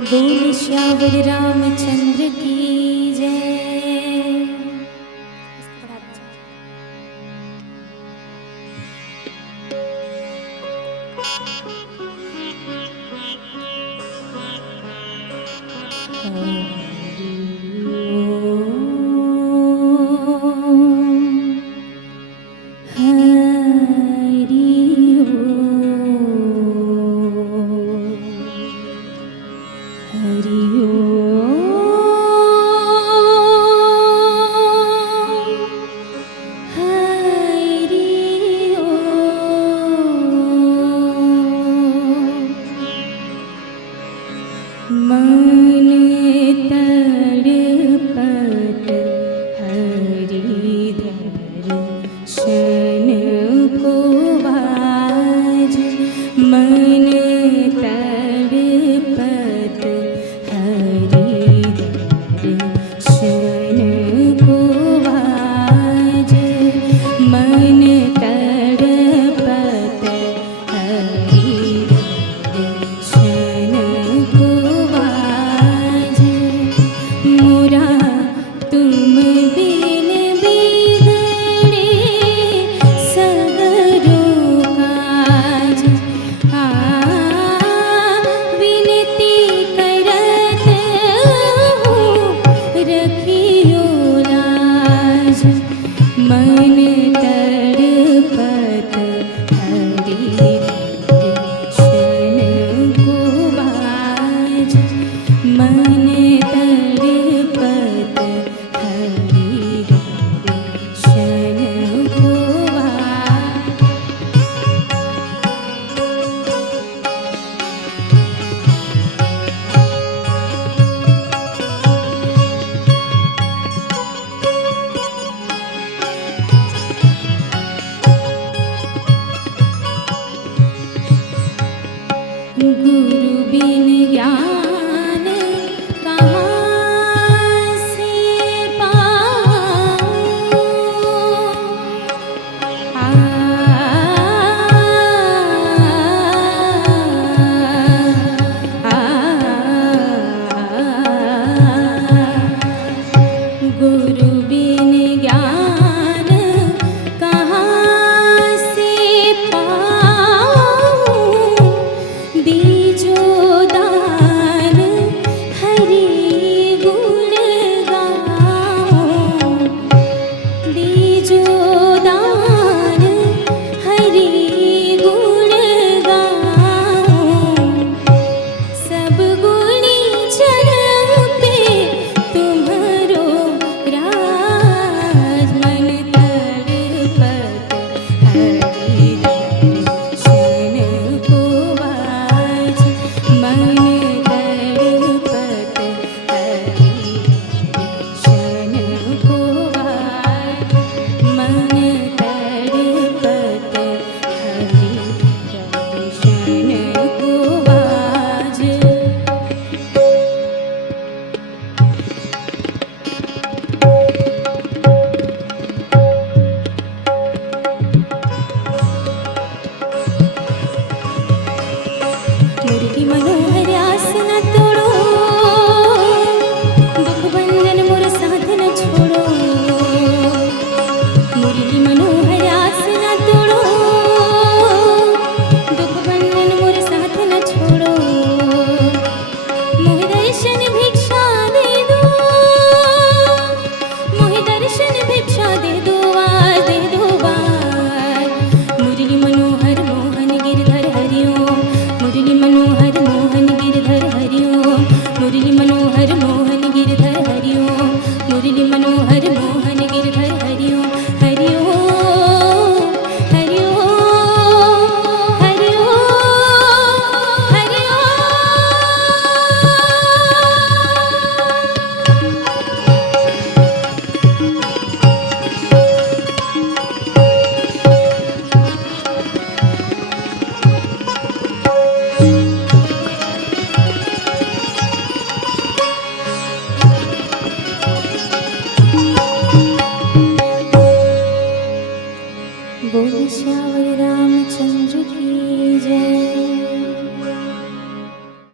बोल श्यावर रामचंद्र की जय। मन तड़पत हरि दर्शन को बाज। मन तड़पत हरि दर्शन को बाज। मन तड़पत हरि दर्शन को बाज। मोरा तुम बिन बिगड़े सगरो काज। विनती करत हूँ रखियो लाज। मन तड़पत हरि दर्शन को बाज। मन तड़पत हरि दर्शन को बाज। गुरु बिन ज्ञान कहाँ से पाऊं। गुरु बिन ज्ञान कहाँ से पाऊं। दीजो दान हरि गुण गाऊं। दीजो दान हरि गुण गाऊं। सब गुणी चरण पे तुम्हारो राज। मन तड़पत हरि दर्शन को बाज। मन तड़पत हरि दर्शन को बाज। मन तड़पत हरि दर्शन को बाज। मुरली मनोहर आस न तोड़ो। दुख बंधन मोर साथ न छोड़ो। मुरली मनोहर आस न तोड़ो। दुख बंधन मोर साथ न छोड़ो। मोहि दर्शन भिक्षा दे दो। मोहि दर्शन भिक्षा दे दो वार, दे दो वार। मुरली मनोहर मोहन गिरधर हरिओम। मुरली मनोहर